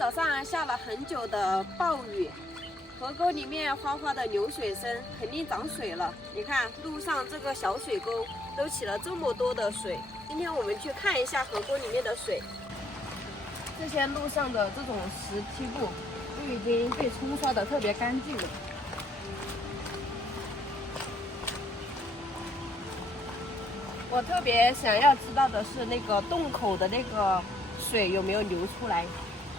早上下了很久的暴雨，河沟里面哗哗的流水声，肯定涨水了。你看路上这个小水沟都起了这么多的水。今天我们去看一下河沟里面的水。这些路上的这种石梯路都已经被冲刷的特别干净了。我特别想要知道的是那个洞口的那个水有没有流出来。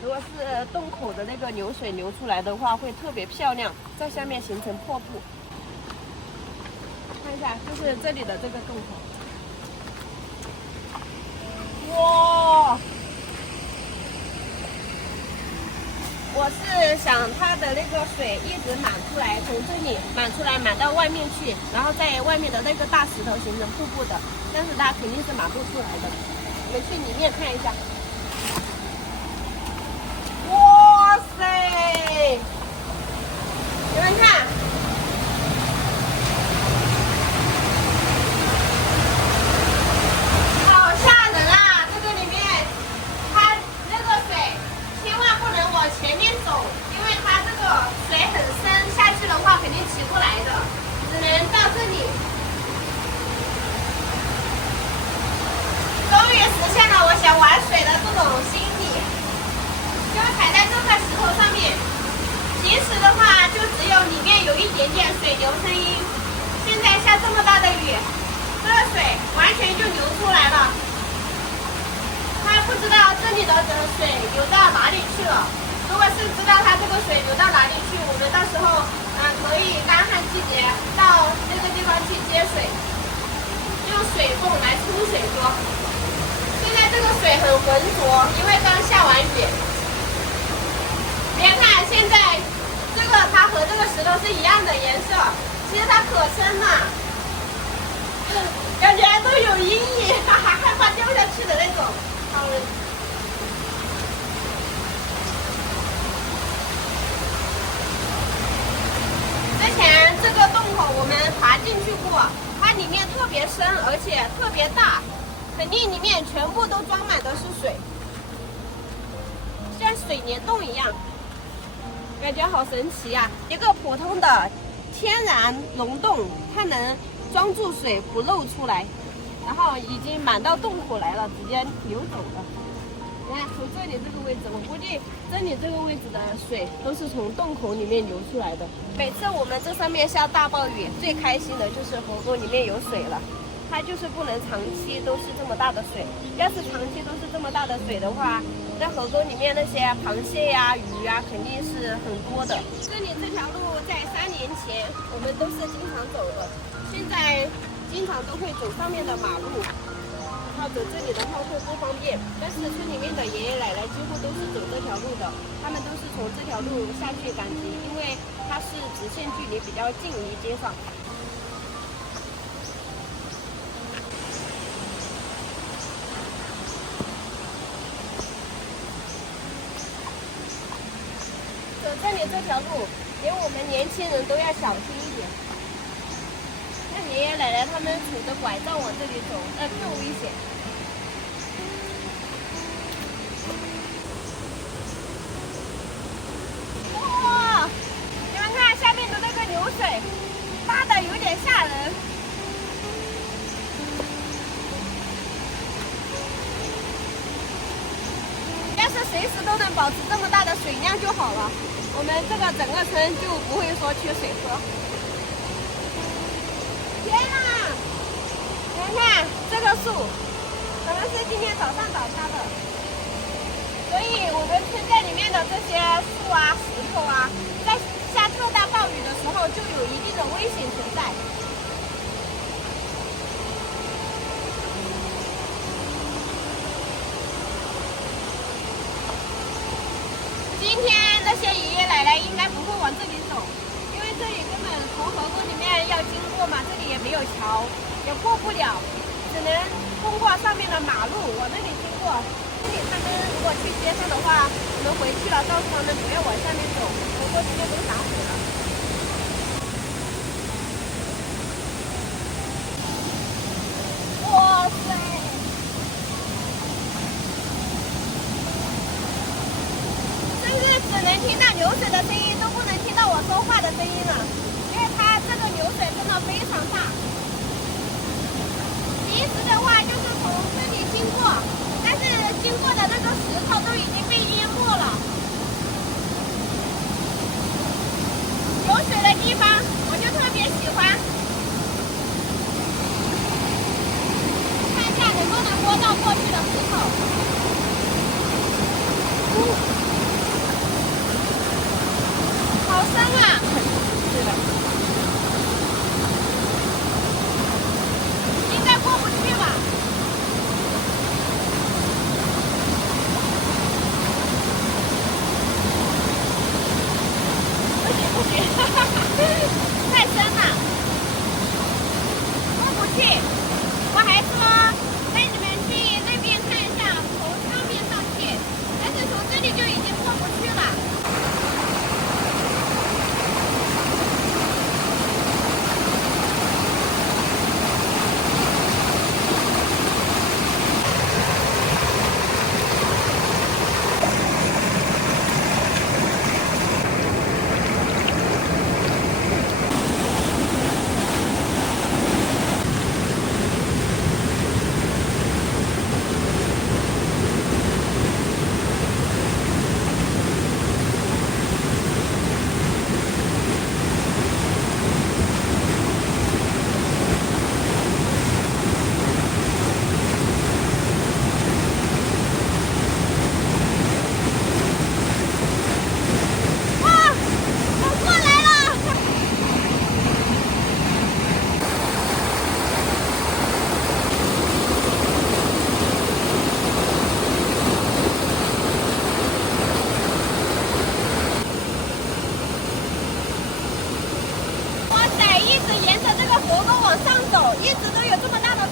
如果是洞口的那个流水流出来的话，会特别漂亮，在下面形成瀑布。看一下，就是这里的这个洞口。哇！我是想它的那个水一直满出来，从这里满出来，满到外面去，然后在外面的那个大石头形成瀑布的，但是它肯定是满不出来的。我们去里面看一下。哇塞！你们看，好吓人啊！这个里面，它那个水千万不能往前面走，因为它这个水很深，下去的话肯定起不来的，只能到这里。终于实现了我想玩水的这种心理，就踩在这块石头上面。平时的话，就只有里面有一点点水流声音。现在下这么大的雨，这个水完全就流出来了。他不知道这里的水流到哪里去了。如果是知道它这个水流到哪里去，我们到时候可以干旱季节到那个地方去接水，用水泵来冲水喝。现在这个水很浑浊，因为刚下完雨。别看现在这个它和这个石头是一样的颜色，其实它可深了，感觉都有阴影，害怕掉下去的那种。好了，之前这个洞口我们爬进去过，它里面特别深，而且特别大，肯定里面全部都装满的是水，像水帘洞一样。感觉好神奇呀！一个普通的天然溶洞，它能装住水不漏出来，然后已经满到洞口来了，直接流走了。你看，从这里这个位置，我估计这里这个位置的水都是从洞口里面流出来的。每次我们这上面下大暴雨，最开心的就是河沟里面有水了。它就是不能长期都是这么大的水，要是长期都是这么大的水的话，那河沟里面那些螃蟹呀、鱼呀肯定是很多的。这里这条路在3年前我们都是经常走的，现在经常都会走上面的马路，然后走这里的话会不方便。但是村里面的爷爷奶奶几乎都是走这条路的，他们都是从这条路下去赶集，因为它是直线距离比较近，离街上。这里这条路，连我们年轻人都要小心一点。像爷爷奶奶他们拄着拐杖往这里走，更危险。哇！你们看下面的那个流水，大的有点吓人。要是随时都能保持这么大的水量就好了。我们这个整个村就不会说缺水喝。天哪！你们看这个树，可能是今天早上倒下的，所以我们村寨里面的这些树啊、石头啊，在下特大暴雨的时候就有一定的危险存在。今天那些爷爷奶奶应该不会往这里走，因为这里根本从河沟里面要经过嘛，这里也没有桥，也过不了，只能通过上面的马路往那里经过。所以他们如果去街上的话，我们回去了告诉他们不要往下面走，河沟直接都涨水了。哇塞！听到流水的声音，都不能听到我说话的声音了，因为它这个流水真的非常大。平时的话就是从这里经过，但是经过的那个石头都已经被淹没了。有水的地方我就特别喜欢。看一下能不能摸到过去的石头。好深啊！是的。应该过不去吧？不行，太深了，过不去。我还说带你们去那边看一下，从上面上去，但是从这里就已经过不去了。一直都有这么大的水。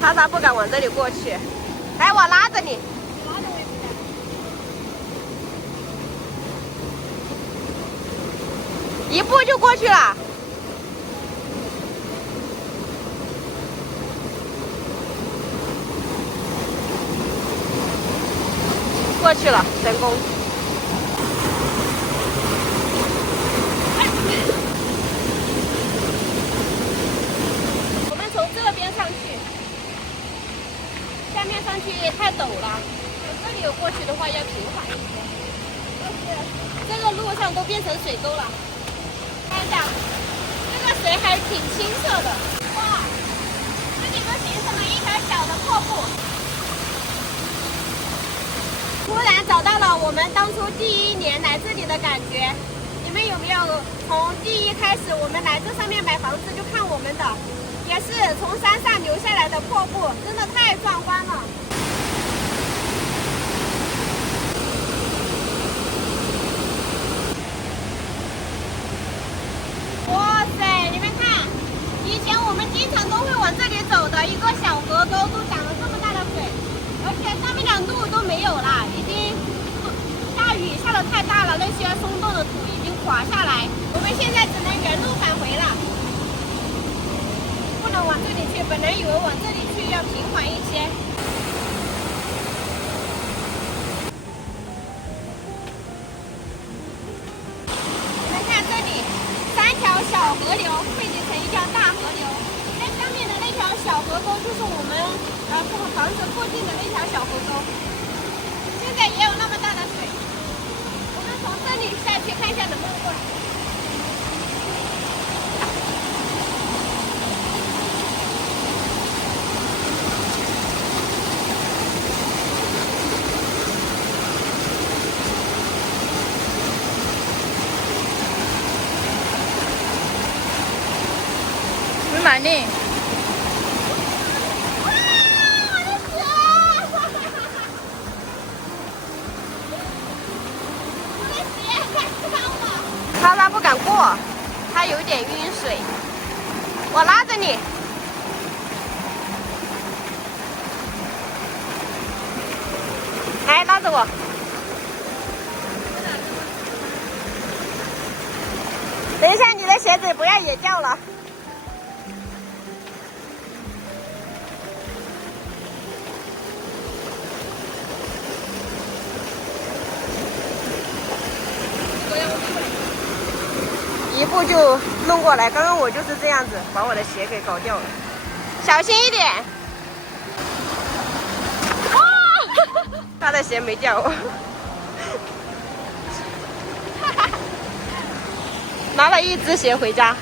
莎莎不敢往这里过去，来，我拉着你。一步就过去了。过去了，成功。我们从这边上去，下面上去太陡了，从这里过去的话要平缓一些。这个路上都变成水沟了。看一下，这个水还挺清澈的。哇，这里都形成了一条小的瀑布。突然找到了我们当初第一年来这里的感觉。你们有没有从第一开始我们来这上面买房子就看我们的，也是从山上流下来的瀑布，真的太壮观了。哇塞，你们看，以前我们经常都会往这里走的一个小河沟，都长了这么大的水，而且上面的路都没有了，已经大雨下的太大了，那些松动的土已经滑下来，我们现在只能原路返回了，不能往这里去，本来以为往这里去要平缓一些。小河流汇集成一条大河流，在上面的那条小河沟就是我们房子附近的那条小河沟，现在也有那么大的水。我们从这里下去看一下能不能过来。哪里？莎莎不敢过，她有点晕水。我拉着你。来，拉着我。等一下，你的鞋子不要也掉了。一步就弄过来，刚刚我就是这样子把我的鞋给搞掉了，小心一点。啊！他的鞋没掉。拿了一只鞋回家。